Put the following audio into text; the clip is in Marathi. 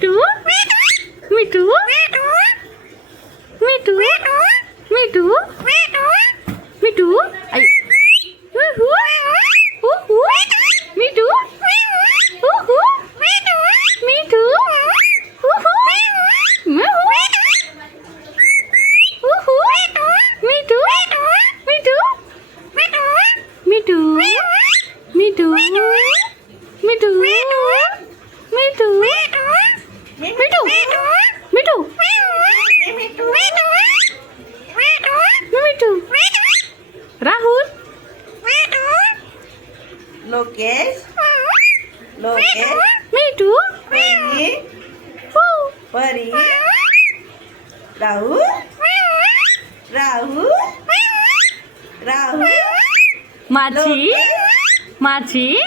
मिठू मिठू मिठू मिठू मिठू आई उहू, उहू, मिठू उहू, मिठू उहू, महू, उहू, मिठू मिठू मिठू मिठू मिठू मिठू मिठू मिठू मिठू राहुल लोकेश लोकेश मिठू परी परी राहुल राहुल राहुल माझी माझी